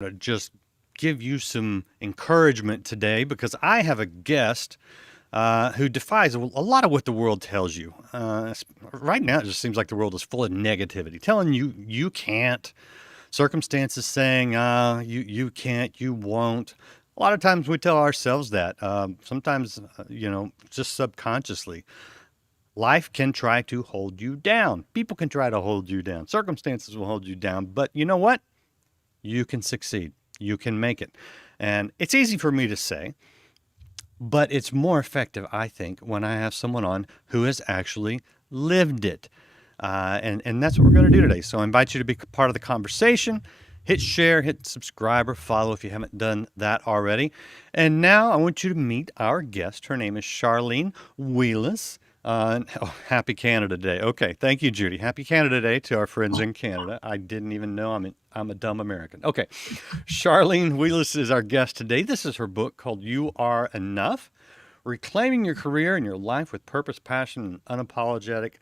to just give you some encouragement today because I have a guest who defies a lot of what the world tells you. Right now, it just seems like the world is full of negativity, telling you you can't, circumstances saying you can't, you won't. A lot of times we tell ourselves that. Sometimes, just subconsciously. Life can try to hold you down. People can try to hold you down. Circumstances will hold you down. But you know what? You can succeed. You can make it. And it's easy for me to say, but it's more effective, I think, when I have someone on who has actually lived it. And that's what we're going to do today. So I invite you to be part of the conversation. Hit share, hit subscribe, or follow if you haven't done that already. And now I want you to meet our guest. Her name is Charlene Wheeless. Happy Canada Day. Okay, thank you, Judy. Happy Canada Day to our friends in Canada. I didn't even know I'm a dumb American. Okay, Charlene Wheeless is our guest today. This is her book called You Are Enough, Reclaiming Your Career and Your Life with Purpose, Passion, and Unapologetic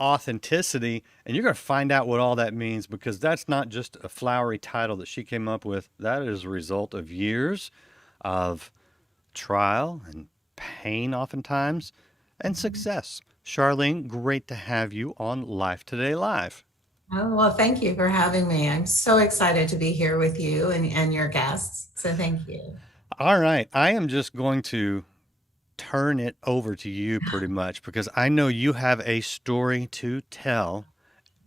Authenticity. And you're going to find out what all that means because that's not just a flowery title that she came up with. That is a result of years of trial and pain oftentimes and success. Charlene, great to have you on Life Today Live. Oh, well, thank you for having me. I'm so excited to be here with you and your guests. So thank you. All right, I am just going to turn it over to you pretty much because I know you have a story to tell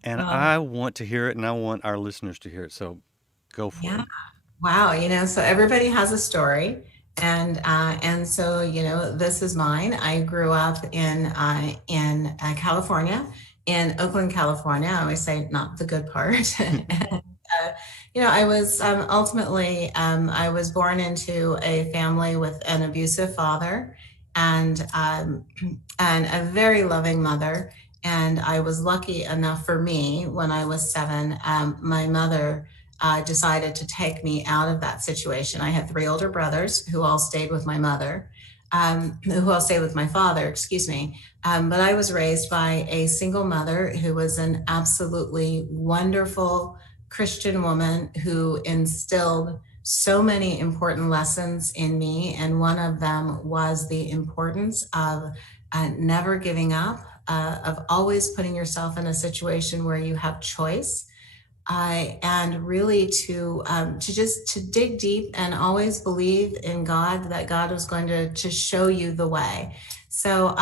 and Oh, I want to hear it and I want our listeners to hear it. So go for yeah. it. Wow. So everybody has a story. And so, this is mine. I grew up in California, in Oakland, California. I always say not the good part. I was ultimately I was born into a family with an abusive father and and a very loving mother. And I was lucky enough for me when I was seven. My mother decided to take me out of that situation. I had three older brothers who all stayed with my mother, who all stayed with my father, excuse me. But I was raised by a single mother who was an absolutely wonderful Christian woman who instilled so many important lessons in me. And one of them was the importance of never giving up, of always putting yourself in a situation where you have choice, and really to just to dig deep and always believe in God, that God was going to show you the way. So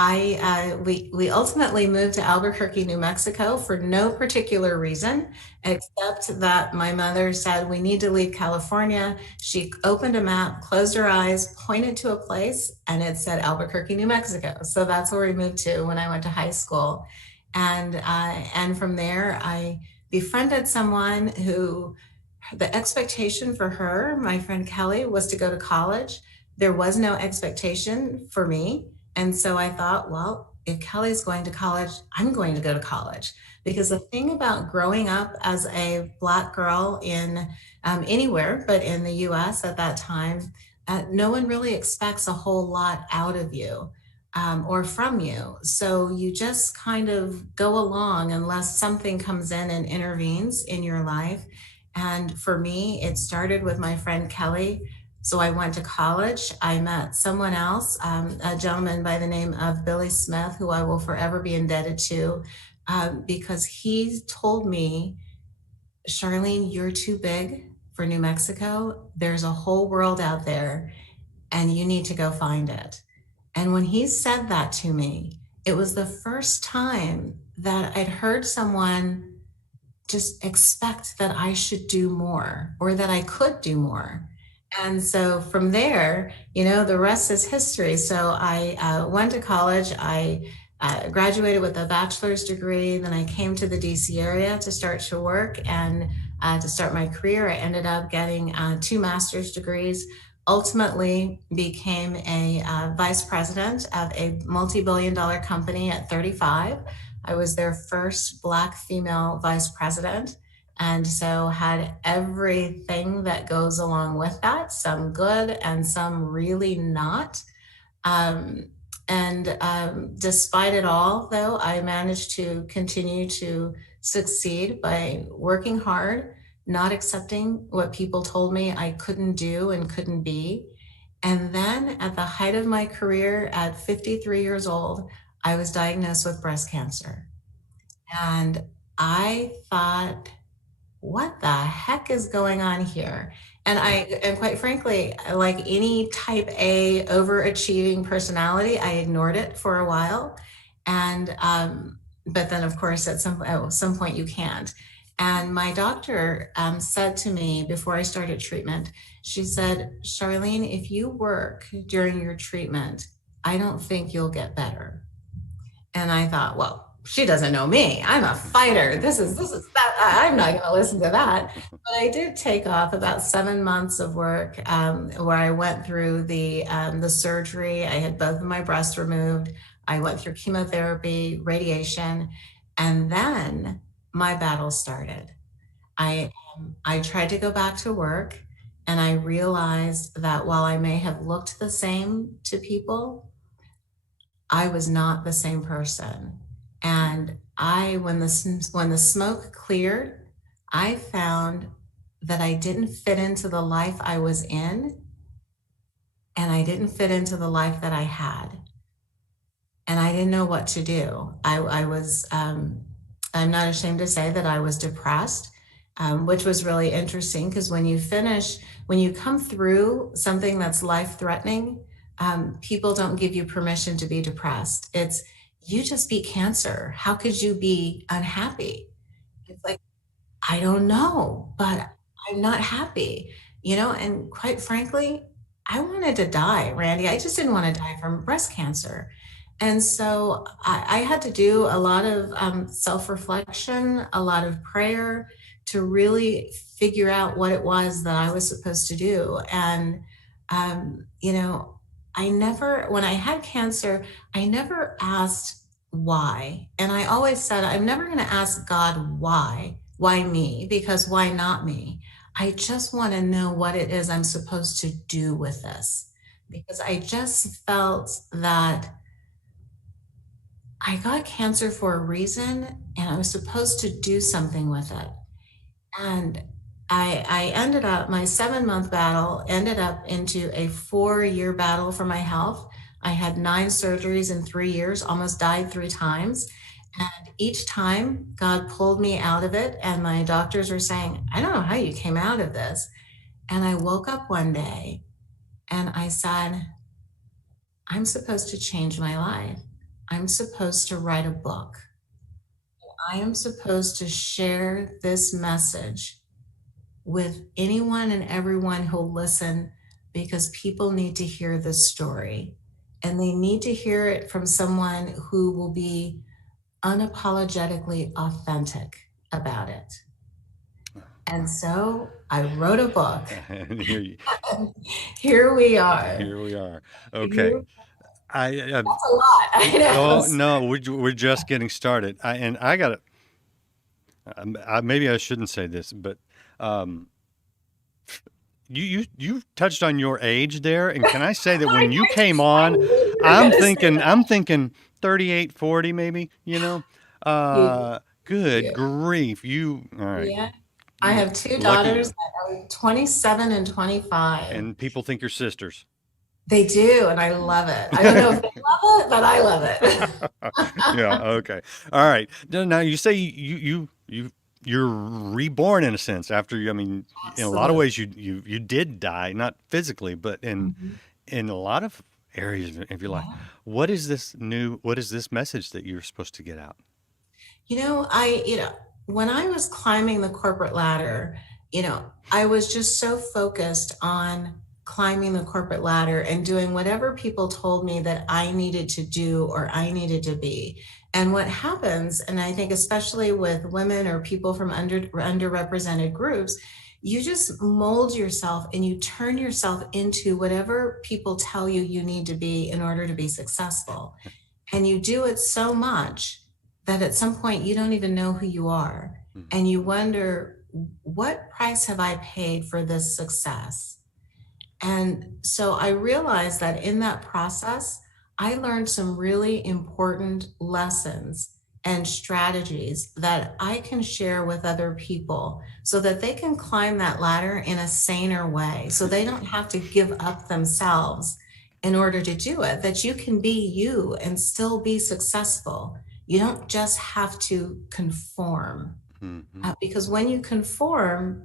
we ultimately moved to Albuquerque, New Mexico for no particular reason, except that my mother said we need to leave California. She opened a map, closed her eyes, pointed to a place, and it said Albuquerque, New Mexico. So that's where we moved to when I went to high school, and from there I befriended someone who the expectation for her, my friend Kelly, was to go to college. There was no expectation for me. And so I thought, well, if Kelly's going to college, I'm going to go to college. Because the thing about growing up as a Black girl in anywhere, but in the US at that time, no one really expects a whole lot out of you. Or from you. So you just kind of go along unless something comes in and intervenes in your life. And for me, it started with my friend Kelly. So I went to college. I met someone else, a gentleman by the name of Billy Smith, who I will forever be indebted to, because he told me, Charlene, you're too big for New Mexico. There's a whole world out there, and you need to go find it. And when he said that to me, it was the first time that I'd heard someone just expect that I should do more or that I could do more. And so from there, the rest is history. So I went to college. I graduated with a bachelor's degree. Then I came to the DC area to start to work and to start my career. I ended up getting two master's degrees, ultimately became a vice president of a multi-billion-dollar company at 35. I was their first Black female vice president. And so had everything that goes along with that, some good and some really not. Um, and despite it all, though, I managed to continue to succeed by working hard, not accepting what people told me I couldn't do and couldn't be. And then at the height of my career at 53 years old, I was diagnosed with breast cancer. And I thought, what the heck is going on here? And quite frankly, like any type A overachieving personality, I ignored it for a while. And, but then of course, at some point you can't. And my doctor said to me before I started treatment, she said, Charlene, if you work during your treatment, I don't think you'll get better. And I thought, well, she doesn't know me. I'm a fighter. This is that. I'm not going to listen to that. But I did take off about 7 months of work where I went through the surgery. I had both of my breasts removed. I went through chemotherapy, radiation, and then my battle started. I tried to go back to work, and I realized that while I may have looked the same to people, I was not the same person. And when the smoke cleared, I found that I didn't fit into the life I was in, and I didn't fit into the life that I had. And I didn't know what to do. I'm not ashamed to say that I was depressed, which was really interesting because when you come through something that's life threatening, people don't give you permission to be depressed. It's, you just beat cancer. How could you be unhappy? It's like, I don't know, but I'm not happy, and quite frankly, I wanted to die, Randy. I just didn't want to die from breast cancer. And so I had to do a lot of self reflection, a lot of prayer to really figure out what it was that I was supposed to do. And, I never, when I had cancer, I never asked why. And I always said, I'm never going to ask God why me, because why not me? I just want to know what it is I'm supposed to do with this, because I just felt that I got cancer for a reason and I was supposed to do something with it. And I ended up, my 7 month battle ended up into a 4 year battle for my health. I had 9 surgeries in 3 years, almost died 3 times. And each time God pulled me out of it, and my doctors were saying, I don't know how you came out of this. And I woke up one day and I said, I'm supposed to change my life. I'm supposed to write a book. I am supposed to share this message with anyone and everyone who'll listen, because people need to hear this story, and they need to hear it from someone who will be unapologetically authentic about it. And so I wrote a book. And here, Here we are. here we are. Okay. Here, I that's a lot. I oh know. no, we're just getting started. I got to. Maybe I shouldn't say this, but um, you touched on your age there, and can I say that when you came I on, knew you were going to say I'm thinking 38, 40, maybe. You know, that. good You, grief, you all right? yeah. I have two Lucky daughters you. that are 27 and 25. And people think you're sisters. They do, and I love it. I don't know if they love it, but I love Yeah. it. Okay. All right. Now you say you're reborn in a sense after you. I mean, in a lot of Absolutely. ways, you did die, not physically, but Mhm. in a lot of areas of your life. Yeah. What is this new? What is this message that you're supposed to get out? When I was climbing the corporate ladder, I was just so focused on climbing the corporate ladder and doing whatever people told me that I needed to do or I needed to be. And what happens, and I think especially with women or people from underrepresented groups, you just mold yourself and you turn yourself into whatever people tell you you need to be in order to be successful. And you do it so much that at some point you don't even know who you are. Mhm. And you wonder, what price have I paid for this success? And so I realized that in that process, I learned some really important lessons and strategies that I can share with other people so that they can climb that ladder in a saner way, so they don't have to give up themselves in order to do it, that you can be you and still be successful. You don't just have to conform, Hmm. because when you conform,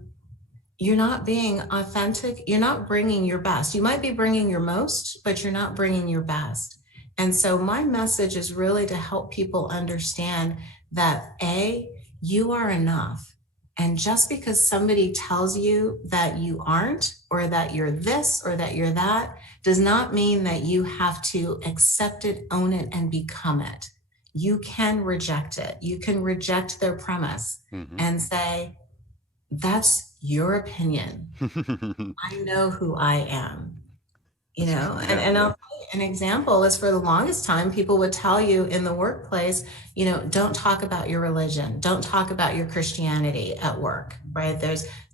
you're not being authentic. You're not bringing your best. You might be bringing your most, but you're not bringing your best. And so, my message is really to help people understand that A, you are enough. And just because somebody tells you that you aren't, or that you're this, or that you're that, does not mean that you have to accept it, own it, and become it. You can reject it. You can reject their premise Hmm. and say, that's your opinion. I know who I am, That's and yeah. I'll tell you an example is, for the longest time, people would tell you in the workplace, don't talk about your religion, don't talk about your Christianity at work, right?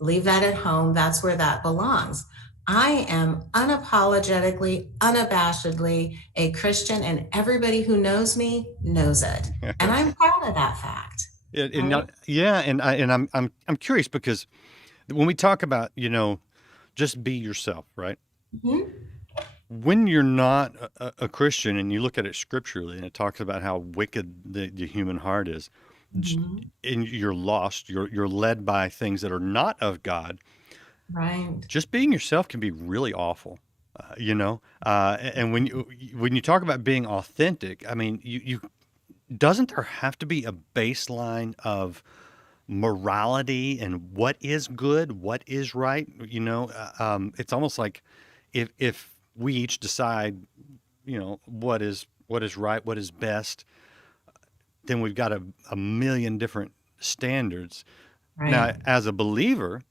Leave that at home. That's where that belongs. I am unapologetically, unabashedly a Christian, and everybody who knows me knows it. And I'm proud of that fact. And Right? not, yeah, I'm curious because when we talk about, just be yourself, right? Mhm. When you're not a Christian and you look at it scripturally and it talks about how wicked the human heart is, j- Mhm. and you're lost, you're led by things that are not of God. Right. Just being yourself can be really awful, and when you talk about being authentic, I mean, you doesn't there have to be a baseline of morality and what is good, what is right? It's almost like if we each decide, what is right, what is best, then we've got a million different standards. Now, Right. as a believer,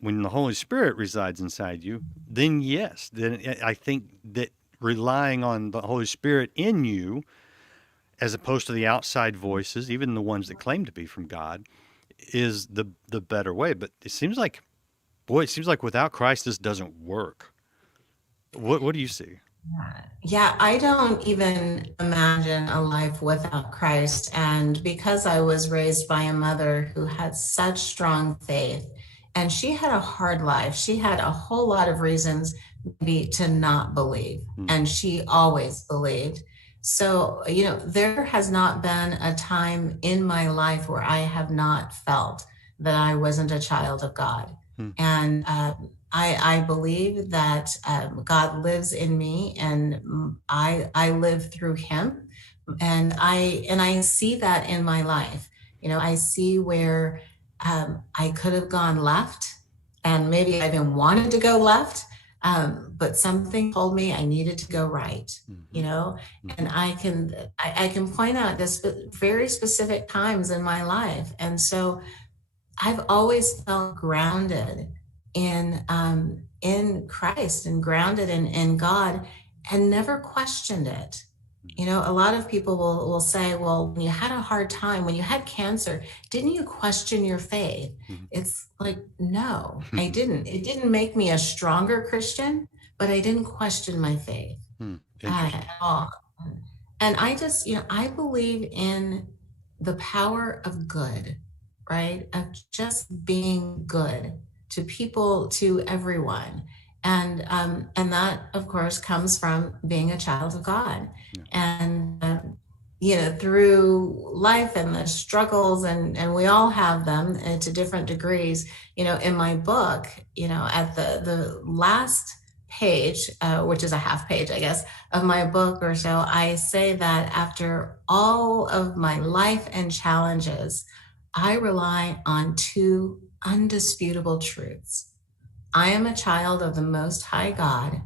when the Holy Spirit resides inside you, then yes, then I think that relying on the Holy Spirit in you, as opposed to the outside voices, even the ones that claim to be from God, is the better way. But it seems like without Christ, this doesn't work. What do you see? Yeah. Yeah, I don't even imagine a life without Christ. And because I was raised by a mother who had such strong faith, and she had a hard life, she had a whole lot of reasons maybe to not believe, Hmm. and she always believed. So, there has not been a time in my life where I have not felt that I wasn't a child of God. Hmm. And I believe that God lives in me, and I live through Him, and I see that in my life. I see where I could have gone left, and maybe I even wanted to go left, but something told me I needed to go right. Hmm. You know, and Hmm. I can point out this very specific times in my life, and so I've always felt grounded in Christ, and grounded in God, and never questioned it. A lot of people will say, well, when you had a hard time, when you had cancer, didn't you question your faith? Hmm. It's like, no, I Hmm. didn't. It didn't make me a stronger Christian, but I didn't question my faith Hmm. at Interesting. all. And I just, I believe in the power of good, right? Of just being good to people, to everyone. And that, of course, comes from being a child of God. Yeah. And, through life and the struggles, and we all have them to different degrees. In my book, at the last page, which is a half page, I guess, of my book or so, I say that after all of my life and challenges, I rely on two undisputable truths. I am a child of the Most High God,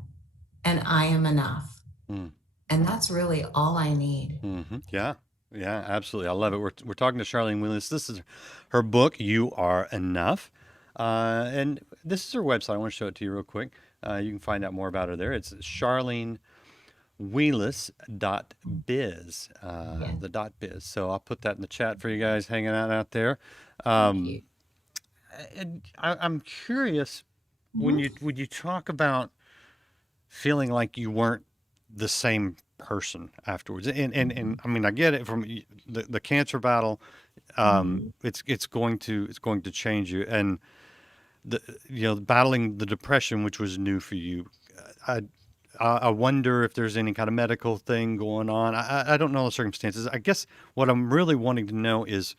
and I am enough. Hmm. And that's really all I need. Hmm. Yeah. Yeah, absolutely. I love it. We're talking to Charlene Wheeless. This is her book, You Are Enough. And this is her website. I want to show it to you real quick. You can find out more about her there. It's charlenewheeless.biz, Yeah. the dot biz. So I'll put that in the chat for you guys hanging out there. Thank you. And I'm curious, when Mhm. you talk about feeling like you weren't the same person afterwards. And I mean, I get it from the cancer battle. Mhm. It's going to change you, and the battling the depression, which was new for you. I I wonder if there's any kind of medical thing going on. I don't know the circumstances. I guess what I'm really wanting to know is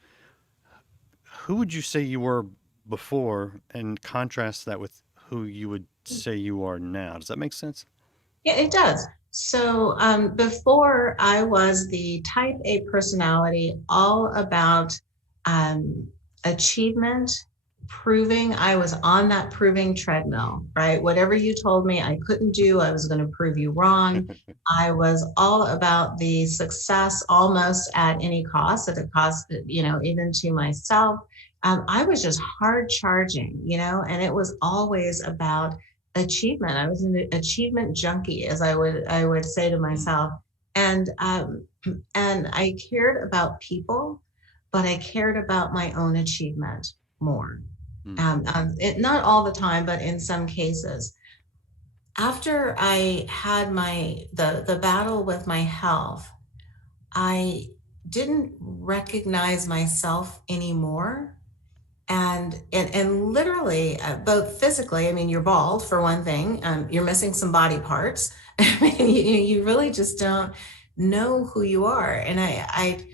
who would you say you were before, and contrast that with who you would say you are now. Does that make sense? Yeah, it does. So before I was the type A personality, all about um, achievement, proving I was on that proving treadmill, right? Whatever you told me I couldn't do, I was going to prove you wrong. I was all about the success almost at any cost, at a cost, even to myself. I was just hard charging, and it was always about achievement. I was an achievement junkie, as I would say to Mm, myself, and and I cared about people, but I cared about my own achievement more. mm, Not all the time, but in some cases. After I had the battle with my health, I didn't recognize myself anymore, and literally, both physically. I mean, you're bald for one thing. You're missing some body parts. I mean, you really just don't know who you are. And I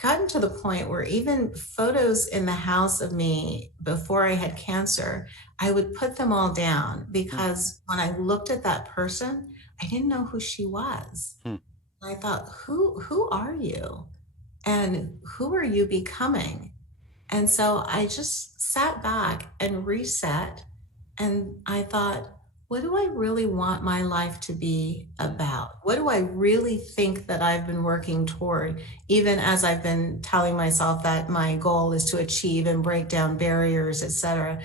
gotten to the point where even photos in the house of me before I had cancer, I would put them all down mm, because when I looked at that person, I didn't know who she was. mm, I thought, who are you? And who are you becoming? And so I just sat back and reset. And I thought, what do I really want my life to be mm, about? What do I really think that I've been working toward, even as I've been telling myself that my goal is to achieve and break down barriers, et cetera.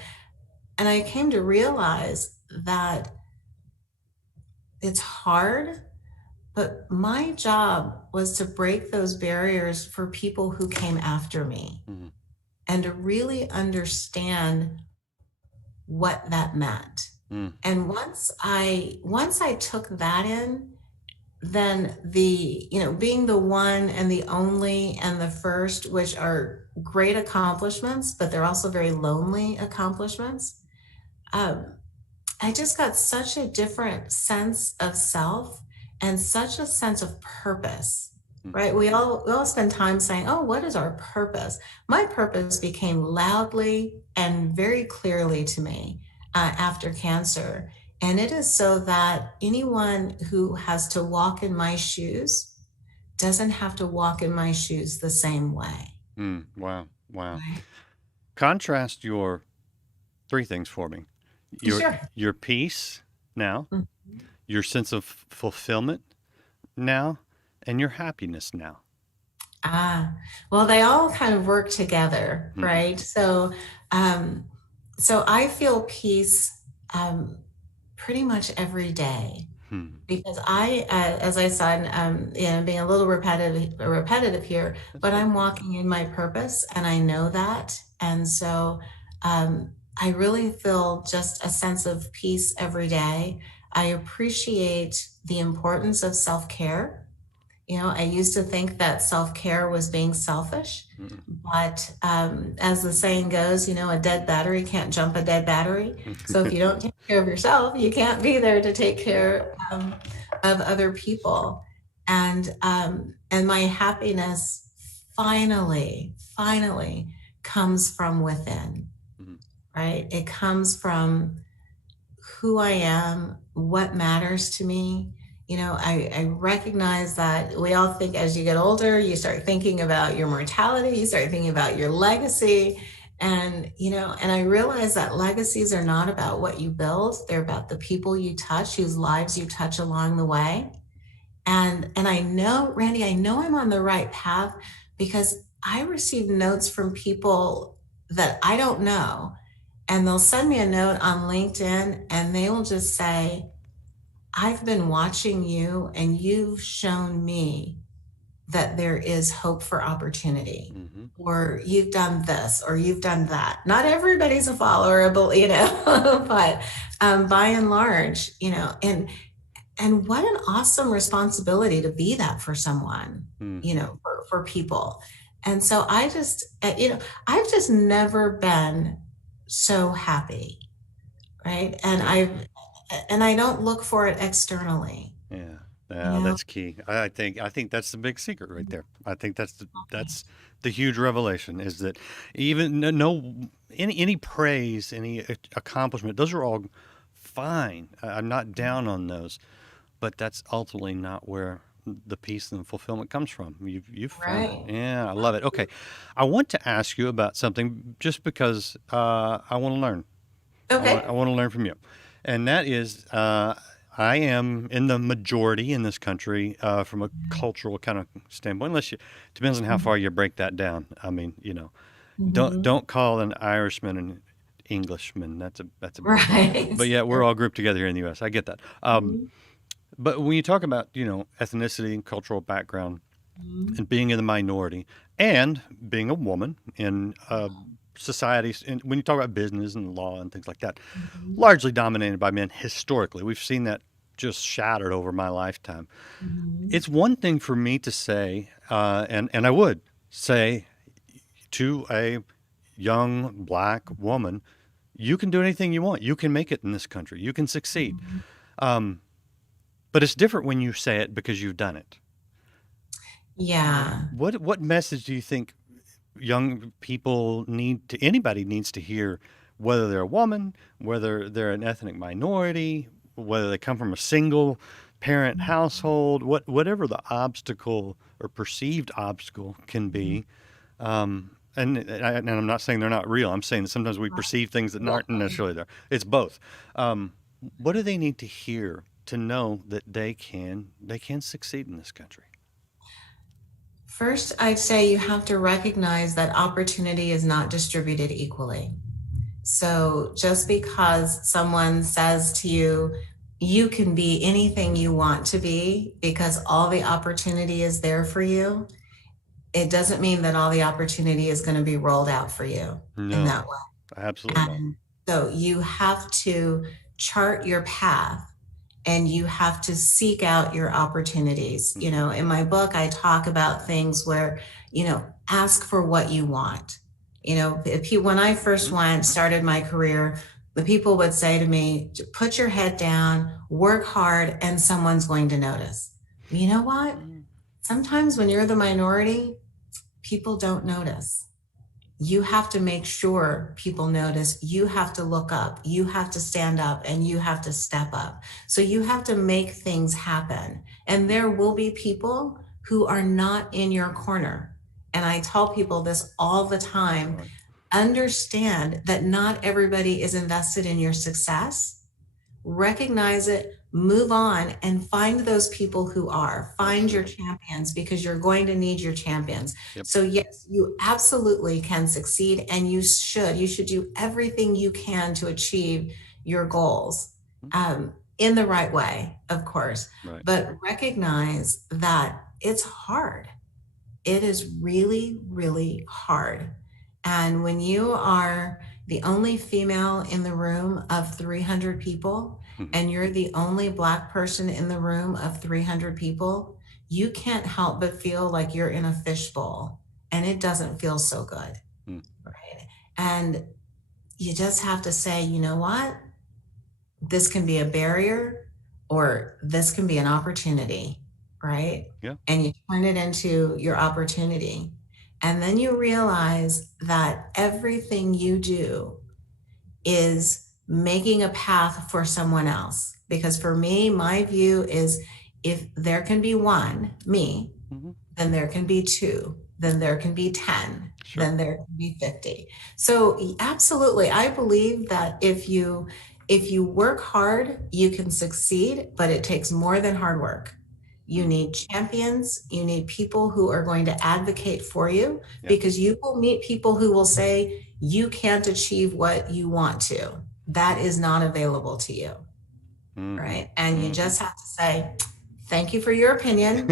And I came to realize that it's hard, but my job was to break those barriers for people who came after me mm, and to really understand what that meant. mm, And once I took that in, then being the one and the only and the first, which are great accomplishments, but they're also very lonely accomplishments. Um, I just got such a different sense of self and such a sense of purpose, mm, right? We all spend time saying, "Oh, what is our purpose?" My purpose became loudly and very clearly to me after cancer, and it is so that anyone who has to walk in my shoes doesn't have to walk in my shoes the same way. mm. Wow. Wow. Right? Contrast your three things for me. Your Sure. your peace now, Mhm. your sense of fulfillment now, and your happiness now. Ah, well, they all kind of work together, Mm-hmm. right? Um, so I feel peace um, pretty much every day Hmm. because as I said, being a little repetitive here, That's but good. I'm walking in my purpose, and I know that, and so I really feel just a sense of peace every day. I appreciate the importance of self care. I used to think that self care was being selfish, Mm-mm. but as the saying goes, a dead battery can't jump a dead battery. So if you don't take care of yourself, you can't be there to take Yeah. care of other people. And my happiness finally comes from within, Mm-hmm. right? It comes from who I am, what matters to me. I recognize that we all think as you get older, you start thinking about your mortality, you start thinking about your legacy. And I realize that legacies are not about what you build, they're about the people you touch, whose lives you touch along the way. And I know, Randy, I know I'm on the right path because I receive notes from people that I don't know, and they'll send me a note on LinkedIn and they will just say, I've been watching you and you've shown me that there is hope for opportunity, Mm-hmm. or you've done this or you've done that. Not everybody's a follower, but but by and large, and what an awesome responsibility to be that for someone, Hmm. for people. And so I just, I've just never been so happy, right? Good. And I don't look for it externally, Yeah. you Yeah, know? that's key. I think that's the big secret right there. I think that's the huge revelation is that even no any praise, any accomplishment, those are all fine. I'm not down on those, but that's ultimately not where the peace and fulfillment comes from. You've found it. Right. Yeah, I love it. Okay, I want to ask you about something just because I want to learn. I Okay. want to learn from you, and that is I am in the majority in this country from a cultural kind of standpoint. Unless you depends on how far you break that down. I mean, Mm-hmm. don't call an Irishman an Englishman. That's a bad thing. Right. But yeah, we're all grouped together here in the U.S. I get that. But when you talk about ethnicity and cultural background Mhm. and being in the minority and being a woman in societies, and when you talk about business and law and things like that, Mhm. largely dominated by men historically. We've seen that just shattered over my lifetime. Mhm. It's one thing for me to say, and I would say to a young black woman, you can do anything you want. You can make it in this country. You can succeed. Mhm. Um, but it's different when you say it because you've done it. Yeah. What message do you think young people anybody needs to hear, whether they're a woman, whether they're an ethnic minority, whether they come from a single parent household, whatever the obstacle or perceived obstacle can Mhm. be. And I'm not saying they're not real. I'm saying that sometimes we perceive things that aren't necessarily there. It's both. Um, what do they need to hear to know that they can succeed in this country? First, I'd say you have to recognize that opportunity is not distributed equally. So just because someone says to you, you can be anything you want to be because all the opportunity is there for you, it doesn't mean that all the opportunity is going to be rolled out for you in No, that way. absolutely not. And so you have to chart your path and you have to seek out your opportunities. Hmm. In my book, I talk about things where, ask for what you want. When I first started my career, the people would say to me, put your head down, work hard, and someone's going to notice. You know what? Sometimes when you're the minority, people don't notice. You have to make sure people notice. You have to look up, you have to stand up, and you have to step up. So you have to make things happen. And there will be people who are not in your corner. And I tell people this all the time. Right. Understand that not everybody is invested in your success. Recognize it, move on, and find those people who are. Find your Absolutely. champions because you're going to need your champions. Yep. So, yes, you absolutely can succeed, and you should. You should do everything you can to achieve your goals in the right way, of course. Right. But recognize that it's hard. It is really, really hard. And when you are the only female in the room of 300 people, Mhm. and you're the only Black person in the room of 300 people, you can't help but feel like you're in a fishbowl and it doesn't feel so good. Mm. Right. And you just have to say, you know what? This can be a barrier or this can be an opportunity, right? Yeah. And you turn it into your opportunity. And then you realize that everything you do is making a path for someone else. Because for me, my view is if there can be one, me, Hmm. then there can be two, then there can be 10, Sure. then there can be 50. So absolutely, I believe that if you work hard, you can succeed, but it takes more than hard work. You Mm. need champions, you need people who are going to advocate for you Yeah. because you will meet people who will say you can't achieve what you want to. That is not available to you, Hmm. right? And you Hmm. just have to say, thank you for your opinion.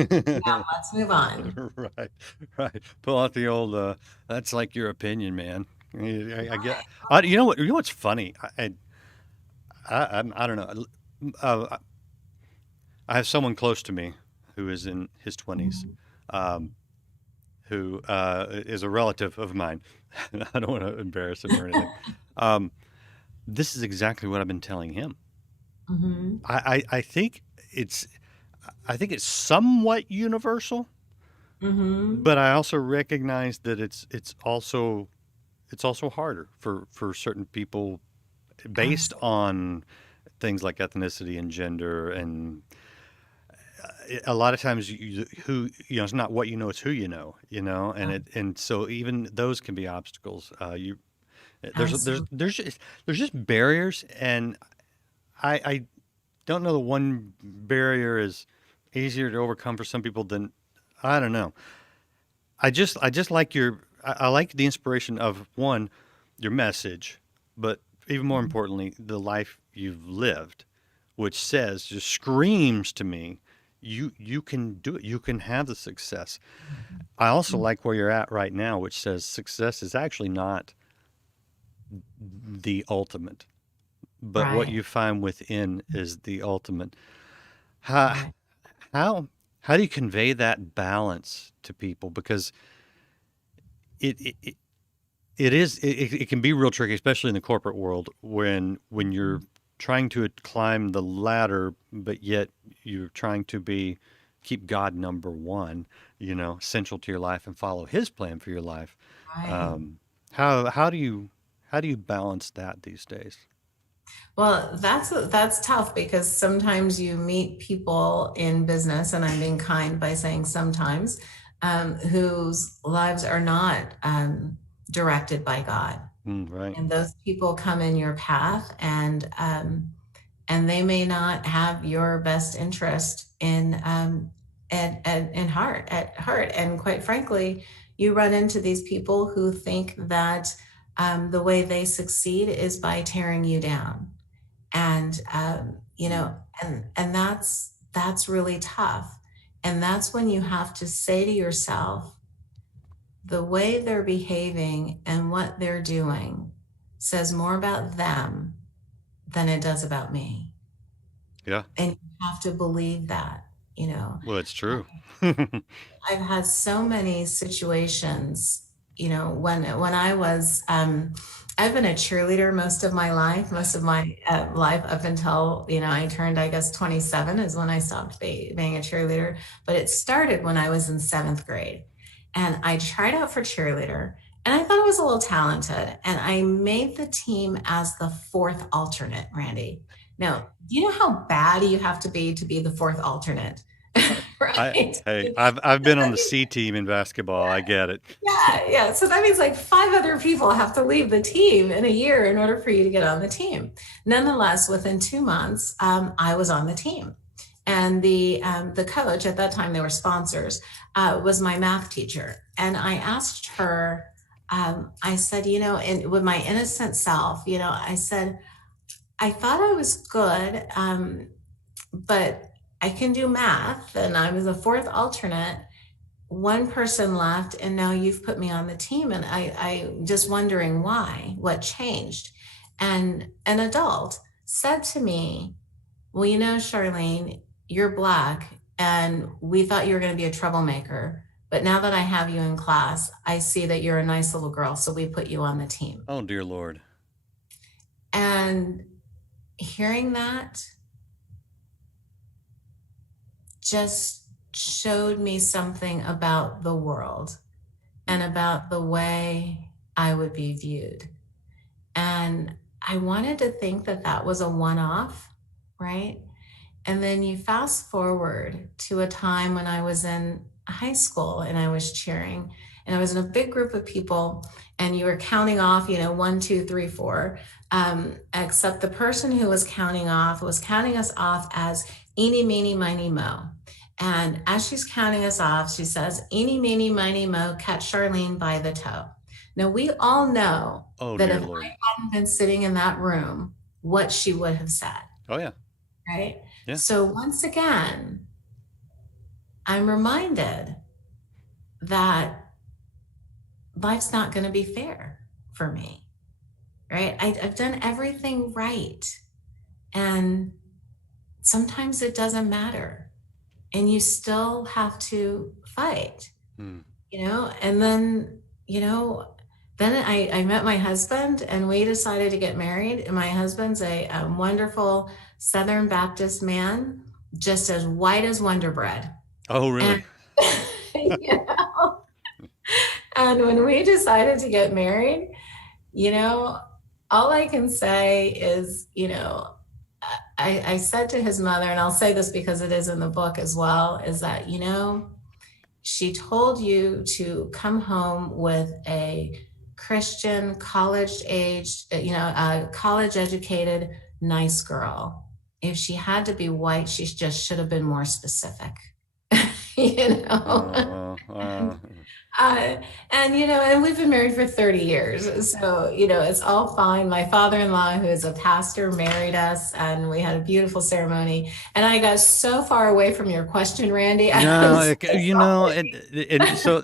Now let's move on. Right. Right. Pull out the old. That's like your opinion, man. I get. You know what? You know what's funny? I don't know. I have someone close to me who is in his 20s, Mhm. um, who is a relative of mine. I don't want to embarrass him or anything. Um, this is exactly what I've been telling him. Mhm. I think it's somewhat universal, Mhm. but I also recognize that it's also harder for certain people based Absolutely. on things like ethnicity and gender, and a lot of times who it's not what you know, it's who you know, and so even those can be obstacles. You Absolutely. there's just barriers, and I don't know, the one barrier is easier to overcome for some people than, I don't know. I just like I like the inspiration of one, your message, but even more importantly, the life you've lived, which says, just screams to me, you can do it. You can have the success. I also Mhm. like where you're at right now, which says success is actually not the ultimate, but what Right. you find within is the ultimate. How Right. how how do you convey that balance to people? Because it it, it it can be real tricky, especially in the corporate world, when you're trying to climb the ladder, but yet you're trying to be keep God number one, central to your life and follow His plan for your life. Right. Um, how do you balance that these days? Well, that's tough because sometimes you meet people in business, and I'm being kind by saying sometimes, whose lives are not directed by God, Right. and those people come in your path, and they may not have your best interest in heart. And quite frankly, you run into these people who think that the way they succeed is by tearing you down, and Mm. that's really tough. And that's when you have to say to yourself, the way they're behaving and what they're doing says more about them than it does about me. Yeah. And you have to believe that, you know. Well, it's true. I've had so many situations, when I was, I've been a cheerleader most of my life, most of my life up until, I turned, I guess, 27 is when I stopped being a cheerleader. But it started when I was in seventh grade. And I tried out for cheerleader, and I thought I was a little talented. And I made the team as the fourth alternate, Randy. Now, do you know how bad you have to be the fourth alternate? I Right. Hey, I've been on the C team in basketball. I get it. Yeah, yeah. So that means like five other people have to leave the team in a year in order for you to get on the team. Nonetheless, within 2 months, I was on the team, and the coach at that time, they were sponsors, was my math teacher, and I asked her. I said, and with my innocent self, I said, I thought I was good, but I can do math, and I was a fourth alternate. One person left, and now you've put me on the team, and I just wondering why, what changed. And an adult said to me, well, Charlene, you're Black, and we thought you were going to be a troublemaker, but now that I have you in class, I see that you're a nice little girl, so we put you on the team. Oh dear Lord. And hearing that just showed me something about the world and about the way I would be viewed. And I wanted to think that that was a one off, right? And then you fast forward to a time when I was in high school and I was cheering, and I was in a big group of people, and you were counting off, 1, 2, 3, 4. Except the person who was counting off was counting us off as eeny, meeny, miny, mo. And as she's counting us off, she says, eeny, meeny, miny, mo, catch Charlene by the toe. Now, we all know Oh that dear if Lord. I hadn't been sitting in that room, what she would have said, Oh yeah. right? Yeah. So once again, I'm reminded that life's not going to be fair for me, right? I've done everything right. And sometimes it doesn't matter, and you still have to fight, Hmm. and then, I met my husband and we decided to get married. And my husband's a wonderful Southern Baptist man, just as white as Wonder Bread. Oh, And, really? you know, and when we decided to get married, you know, all I can say is, I said to his mother, and I'll say this because it is in the book as well, is that, she told you to come home with a Christian, college aged, a college educated, nice girl. If she had to be white, she just should have been more specific. you know Oh, uh, and we've been married for 30 years. So, it's all fine. My father-in-law, who is a pastor, married us and we had a beautiful ceremony. And I got so far away from your question, Randy. I'm no, so and so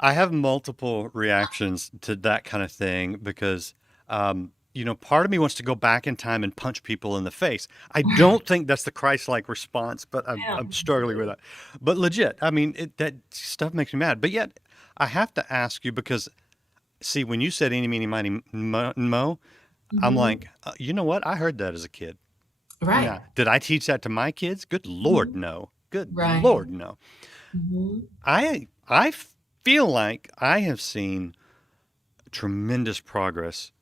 I have multiple reactions to that kind of thing because, part of me wants to go back in time and punch people in the face. I don't think that's the Christ-like response, but I'm struggling with that. But legit, I mean, that stuff makes me mad. But yet, I have to ask you because, see, when you said "eeny, meeny, miny, mo," I'm Mhm. like, you know what? I heard that as a kid. Right. Now, did I teach that to my kids? Good Lord, Mhm. no. Good Right. Lord, no. Mhm. I feel like I have seen tremendous progress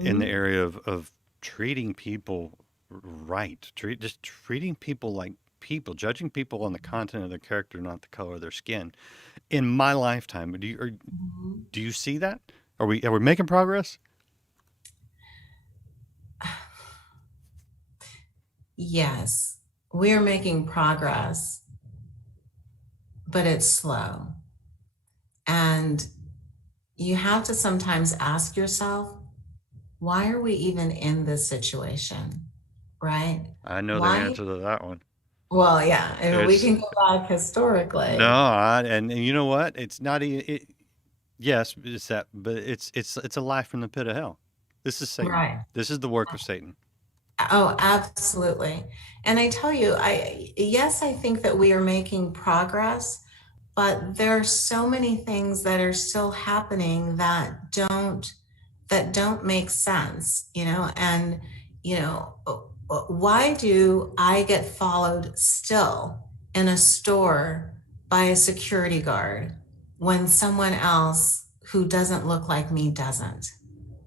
in the Mhm. area of treating people right, just treating people like people, judging people on the content of their character, not the color of their skin. In my lifetime, Mhm. do you see that? Are we making progress? Yes, we're making progress, but it's slow. And you have to sometimes ask yourself, why are we even in this situation? Right? I know the Why? answer to that one. Well, yeah, and we It's can go back no, historically. and you know what? It's not even. Yes, it's that, but it's a lie from the pit of hell. This is Satan. Right. This is the work of Satan. Oh, absolutely. And I tell you, yes, I think that we are making progress, but there are so many things that are still happening that don't make sense, and why do I get followed still in a store by a security guard when someone else who doesn't look like me doesn't,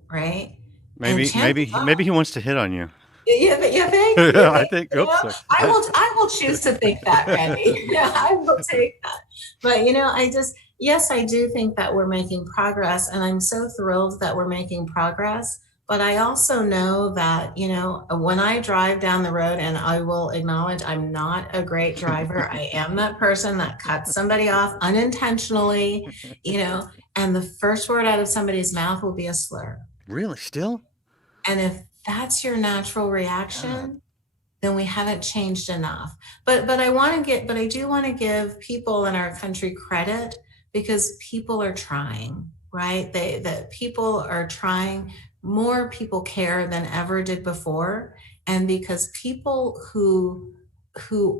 right? And Maybe chances maybe he, maybe he wants to hit on you. you think? You I think? think. Oops, sorry. I will choose to think that, Randy. Yeah, I will take that. But yes, I do think that we're making progress, and I'm so thrilled that we're making progress. But I also know that, when I drive down the road, and I will acknowledge I'm not a great driver, I am that person that cuts somebody off unintentionally, and the first word out of somebody's mouth will be a slur. Really? Still? And if that's your natural God. reaction, then we haven't changed enough. But I do want to give people in our country credit because people are trying, right? That people are trying. More people care than ever did before, and because people who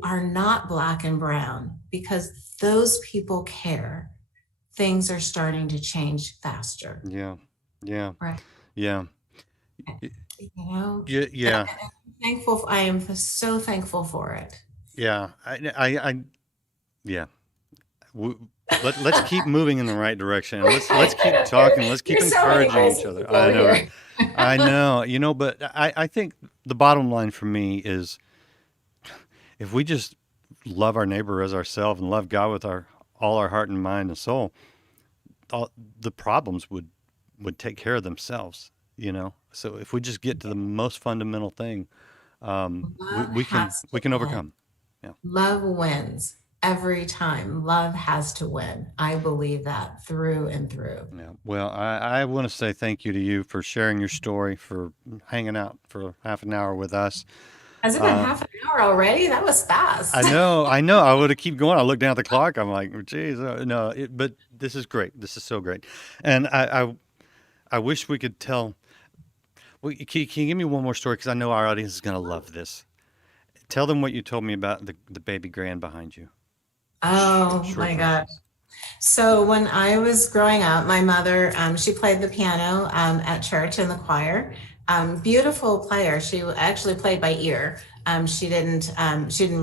are not black and brown, because those people care, things are starting to change faster, Yeah. Yeah. right? Yeah. Y- You know, Yeah. Yeah. thankful. I am so thankful for it. Yeah. Yeah. W- let's keep moving in the right direction. Let's keep talking. Let's keep There's so many encouraging ways each we other. could I go know, right? here. I know. But I think the bottom line for me is if we just love our neighbor as ourselves and love God with our all our heart and mind and soul, all the problems would take care of themselves. So if we just get to the most fundamental thing, we, Love we can has we to can win. overcome. Yeah. Love wins every time. Love has to win. I believe that through and through. Yeah. Well, I want to say thank you to you for sharing your story, for hanging out for half an hour with us. Has it been Uh, half an hour already? That was I fast. know, I know. I would have keep going. I look down at the clock. I'm like, geez, no. But this is great. This is so great, and I wish we could tell. Well, can you give me one more story? Because I know our audience is going to love this. Tell them what you told me about the baby grand behind you. Oh Short my God. versions. So when I was growing up, my mother, she played the piano at church in the choir. Beautiful player. She actually played by ear. She didn't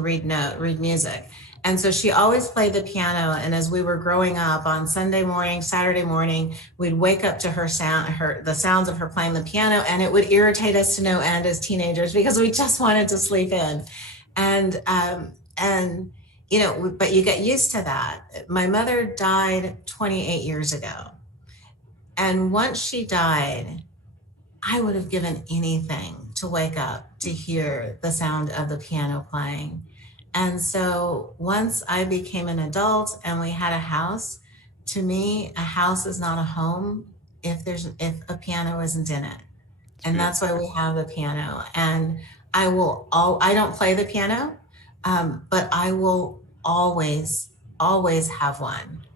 read music. And so she always played the piano. And as we were growing up on Sunday morning, Saturday morning, we'd wake up to the sounds of her playing the piano, and it would irritate us to no end as teenagers because we just wanted to sleep in. And but you get used to that. My mother died 28 years ago. And once she died, I would have given anything to wake up to hear the sound of the piano playing. And so once I became an adult and we had a house, to me, a house is not a home if a piano isn't in it. It's And that's beautiful. why we have the piano. And I don't play the piano, but I will always have one,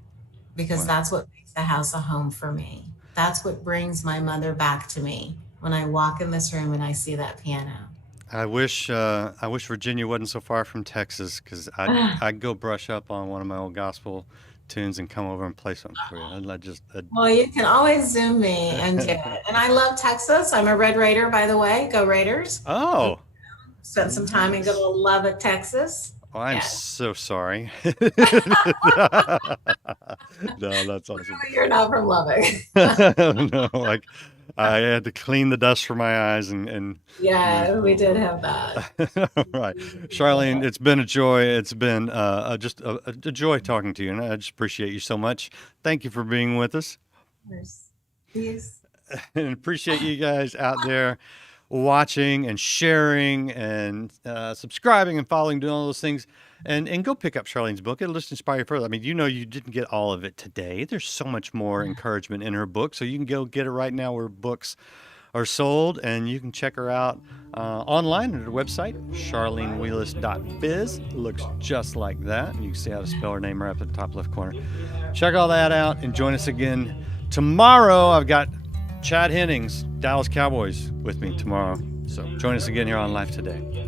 because Wow. that's what makes the house a home for me. That's what brings my mother back to me when I walk in this room and I see that piano. I wish Virginia wasn't so far from Texas, because I'd go brush up on one of my old gospel tunes and come over and play something for you. Well, you can always Zoom me and do it. And I love Texas. I'm a Red Raider, by the way. Go Raiders. Oh, Spent some time in good nice. old Lubbock, Texas. Oh, I'm Yeah. so sorry. No, that's awesome. You're not from Lubbock. No, like I had to clean the dust from my eyes and move Yeah, we did forward. have that. All right, Charlene, it's been a joy. It's been just a joy talking to you, and I just appreciate you so much. Thank you for being with us, Yes. and appreciate you guys out there watching and sharing and subscribing and following, doing all those things. And go pick up Charlene's book. It'll just inspire you further. I mean, you didn't get all of it today. There's so much more encouragement in her book. So you can go get it right now where books are sold. And you can check her out online at her website, charlenewheeless.biz. Looks just like that. And you can see how to spell her name right up at the top left corner. Check all that out and join us again tomorrow. I've got Chad Hennings, Dallas Cowboys, with me tomorrow. So join us again here on Life Today.